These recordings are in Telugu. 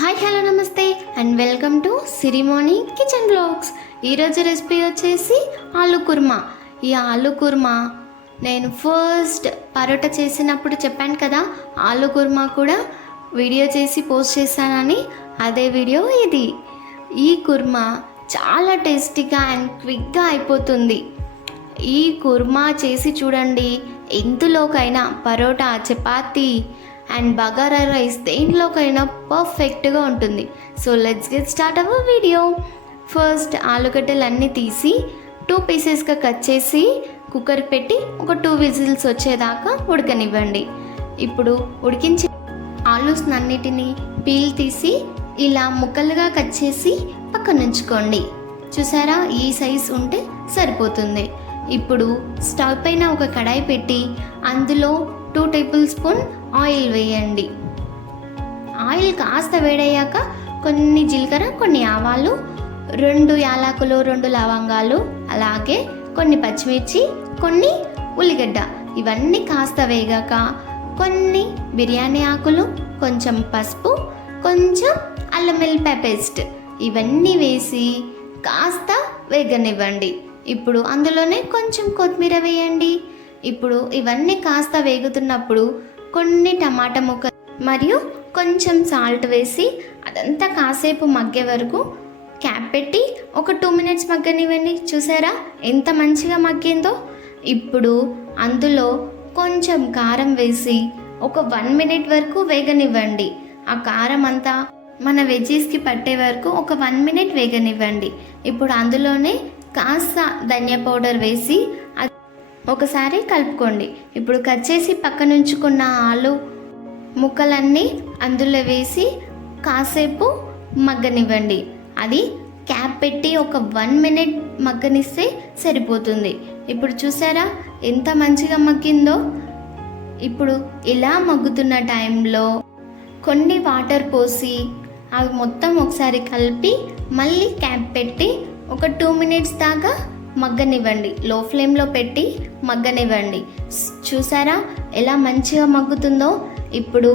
హాయ్ హలో నమస్తే and welcome to Sirimoni kitchen blogs. ఈరోజు రెసిపీ వచ్చేసి ఆలు కుర్మా. ఈ ఆలు కుర్మా నేను ఫస్ట్ పరోటా చేసినప్పుడు చెప్పాను కదా, ఆలు కుర్మా కూడా వీడియో చేసి పోస్ట్ చేశానని. అదే వీడియో ఇది. ఈ కుర్మా చాలా టేస్టీగా అండ్ క్విక్గా అయిపోతుంది. ఈ కుర్మా చేసి చూడండి, ఎందులోకైనా పరోటా, చపాతీ అండ్ బగారా రైస్ దేంట్లోకైనా పర్ఫెక్ట్గా ఉంటుంది. So let's get start our video. First ఆలుగడ్డలు అన్నీ తీసి 2 పీసెస్గా కట్ చేసి కుక్కర్ పెట్టి ఒక 2 విజిల్స్ వచ్చేదాకా ఉడకనివ్వండి. ఇప్పుడు ఉడికించి ఆలూస్ అన్నిటినీ పీల్ తీసి ఇలా ముక్కలుగా కట్ చేసి పక్కన ఉంచుకోండి. చూసారా, ఈ సైజ్ ఉంటే సరిపోతుంది. ఇప్పుడు స్టవ్ పైన ఒక కడాయి పెట్టి అందులో 2 టేబుల్ స్పూన్ ఆయిల్ వేయండి. ఆయిల్ కాస్త వేడయ్యాక కొన్ని జీలకర్ర, కొన్ని ఆవాలు, 2 యాలకులు, 2 లవంగాలు, అలాగే కొన్ని పచ్చిమిర్చి, కొన్ని ఉల్లిగడ్డ ఇవన్నీ కాస్త వేగాక కొన్ని బిర్యానీ ఆకులు, కొంచెం పసుపు, కొంచెం అల్లం వెల్లుల్లి పేస్ట్ ఇవన్నీ వేసి కాస్త వేగనివ్వండి. ఇప్పుడు అందులోనే కొంచెం కొత్తిమీర వేయండి. ఇప్పుడు ఇవన్నీ కాస్త వేగుతున్నప్పుడు కొన్ని టమాటా ముక్కలు మరియు కొంచెం సాల్ట్ వేసి అదంతా కాసేపు మగ్గే వరకు క్యాప్ పెట్టి ఒక 2 మినిట్స్ మగ్గనివ్వండి. చూసారా ఎంత మంచిగా మగ్గిందో. ఇప్పుడు అందులో కొంచెం కారం వేసి ఒక 1 మినిట్ వరకు వేగనివ్వండి. ఆ కారం అంతా మన వెజ్జీస్కి పట్టే వరకు ఒక 1 మినిట్ వేగనివ్వండి. ఇప్పుడు అందులోనే కాస్త ధనియా పౌడర్ వేసి ఒకసారి కలుపుకోండి. ఇప్పుడు కట్ చేసి పక్కన ఉంచుకున్న ఆలు ముక్కలన్నీ అందులో వేసి కాసేపు మగ్గనివ్వండి. అది క్యాప్ పెట్టి ఒక 1 మినిట్ మగ్గనిస్తే సరిపోతుంది. ఇప్పుడు చూసారా ఎంత మంచిగా మగ్గిందో. ఇప్పుడు ఇలా మగ్గుతున్న టైంలో కొన్ని వాటర్ పోసి అవి మొత్తం ఒకసారి కలిపి మళ్ళీ క్యాప్ పెట్టి ఒక 2 మినిట్స్ దాకా మగ్గనివ్వండి. లో ఫ్లేమ్లో పెట్టి మగ్గనివ్వండి. చూసారా ఎలా మంచిగా మగ్గుతుందో. ఇప్పుడు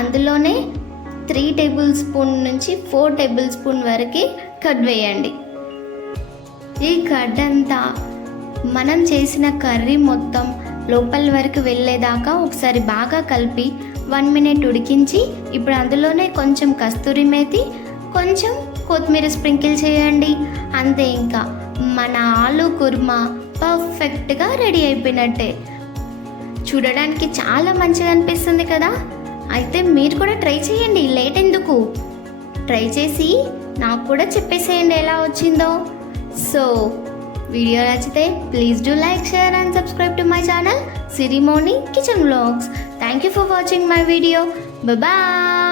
అందులోనే 3 టేబుల్ స్పూన్ నుంచి 4 టేబుల్ స్పూన్ వరకు కర్డ్ వేయండి. ఈ కర్డ్ అంతా మనం చేసిన కర్రీ మొత్తం లోపల వరకు వెళ్ళేదాకా ఒకసారి బాగా కలిపి 1 మినిట్ ఉడికించి ఇప్పుడు అందులోనే కొంచెం కస్తూరి మేతి, కొంచెం కొత్తిమీర స్ప్రింకిల్ చేయండి. అంతే, ఇంకా మన ఆలు కుర్మా పర్ఫెక్ట్గా రెడీ అయిపోయినట్టే. చూడడానికి చాలా మంచిగా అనిపిస్తుంది కదా. అయితే మీరు కూడా ట్రై చేయండి, లేట్ ఎందుకు. ట్రై చేసి నాకు కూడా చెప్పేసేయండి ఎలా వచ్చిందో. సో వీడియో నచ్చితే please do like, share and subscribe to my channel Sirimoni kitchen blogs. Thank you for watching my video. Bye.